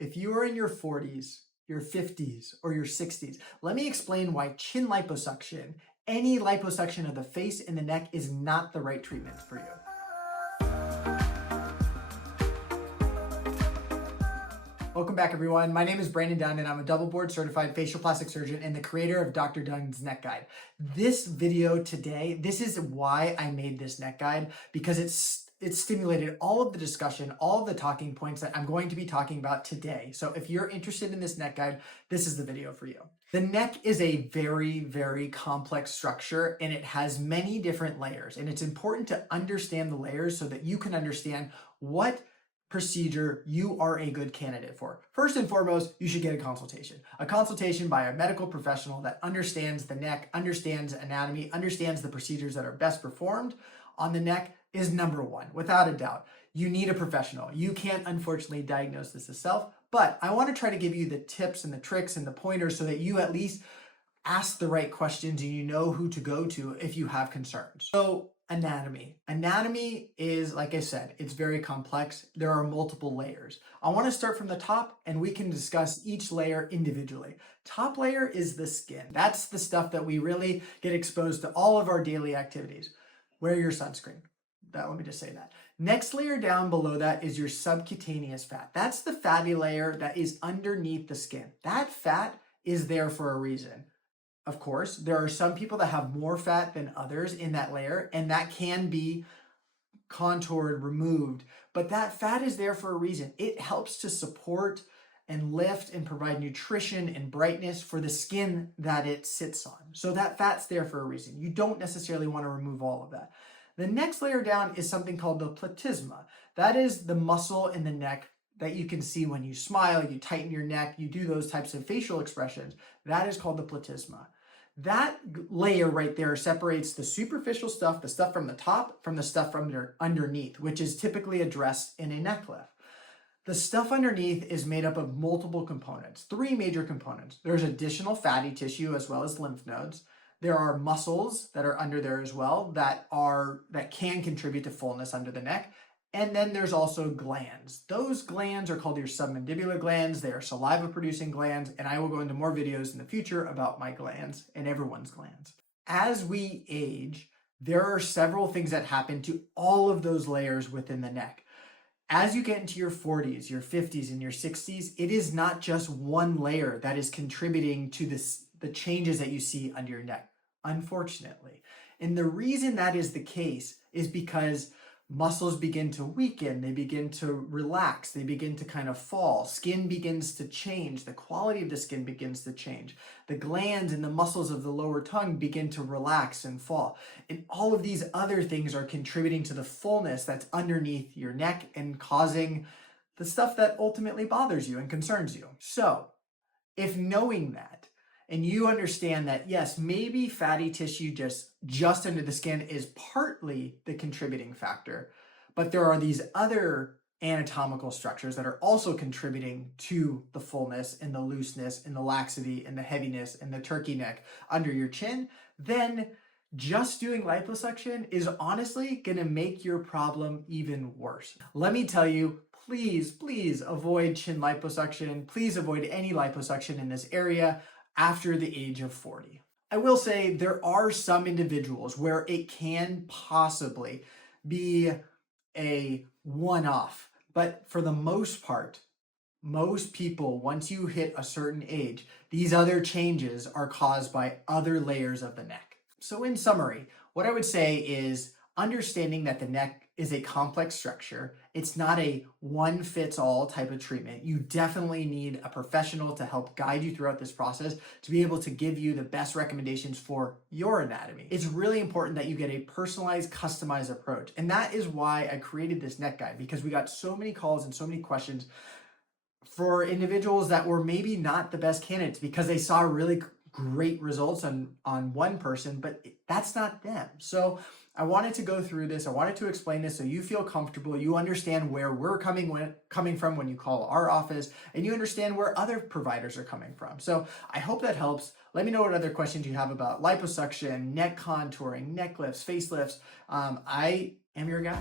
If you are in your 40s, your 50s, or your 60s, let me explain why chin liposuction, any liposuction of the face and the neck, is not the right treatment for you. Welcome back, everyone. My name is Brandon Dunn, and I'm a double board certified facial plastic surgeon and the creator of Dr. Dunn's Neck Guide. This video today, this is why I made this neck guide, because it's stimulated all of the discussion, all of the talking points that I'm going to be talking about today. So if you're interested in this neck guide, this is the video for you. The neck is a very, very complex structure, and it has many different layers. And it's important to understand the layers so that you can understand what procedure you are a good candidate for. First and foremost, you should get a consultation. A consultation by a medical professional that understands the neck, understands anatomy, understands the procedures that are best performed on the neck is number one, without a doubt. You need a professional. You can't, unfortunately, diagnose this yourself, but I want to try to give you the tips and the tricks and the pointers so that you at least ask the right questions and you know who to go to if you have concerns. So anatomy. Anatomy is, like I said, it's very complex. There are multiple layers. I want to start from the top and we can discuss each layer individually. Top layer is the skin. That's the stuff that we really get exposed to all of our daily activities. Wear your sunscreen. Let me just say that. Next layer down below that is your subcutaneous fat. That's the fatty layer that is underneath the skin. That fat is there for a reason. Of course, there are some people that have more fat than others in that layer, and that can be contoured, removed, but that fat is there for a reason. It helps to support and lift and provide nutrition and brightness for the skin that it sits on. So that fat's there for a reason. You don't necessarily want to remove all of that. The next layer down is something called the platysma. That is the muscle in the neck that you can see when you smile, you tighten your neck, you do those types of facial expressions. That is called the platysma. That layer right there separates the superficial stuff, the stuff from the top, from the stuff from underneath, which is typically addressed in a neck lift. The stuff underneath is made up of multiple components, three major components. There's additional fatty tissue as well as lymph nodes. There are muscles that are under there as well that can contribute to fullness under the neck. And then there's also glands. Those glands are called your submandibular glands. They are saliva producing glands. And I will go into more videos in the future about my glands and everyone's glands. As we age, there are several things that happen to all of those layers within the neck. As you get into your 40s, your 50s, and your 60s, it is not just one layer that is contributing to the changes that you see under your neck, unfortunately. And the reason that is the case is because muscles begin to weaken, they begin to relax, they begin to kind of fall, skin begins to change, the quality of the skin begins to change, the glands and the muscles of the lower tongue begin to relax and fall. And all of these other things are contributing to the fullness that's underneath your neck and causing the stuff that ultimately bothers you and concerns you. So, if knowing that, and you understand that, yes, maybe fatty tissue just under the skin is partly the contributing factor, but there are these other anatomical structures that are also contributing to the fullness and the looseness and the laxity and the heaviness and the turkey neck under your chin, then just doing liposuction is honestly gonna make your problem even worse. Let me tell you, please avoid chin liposuction. Please avoid any liposuction in this area after the age of 40. I will say there are some individuals where it can possibly be a one-off, but for the most part, most people, once you hit a certain age, these other changes are caused by other layers of the neck. So in summary, what I would say is understanding that the neck is a complex structure. It's not a one-fits-all type of treatment. You definitely need a professional to help guide you throughout this process to be able to give you the best recommendations for your anatomy. It's really important that you get a personalized, customized approach. And that is why I created this neck guide, because we got so many calls and so many questions for individuals that were maybe not the best candidates because they saw really great results on one person, but that's not them. So I wanted to go through this. I wanted to explain this so you feel comfortable. You understand where we're coming from when you call our office, and you understand where other providers are coming from. So I hope that helps. Let me know what other questions you have about liposuction, neck contouring, neck lifts, facelifts. I am your guy.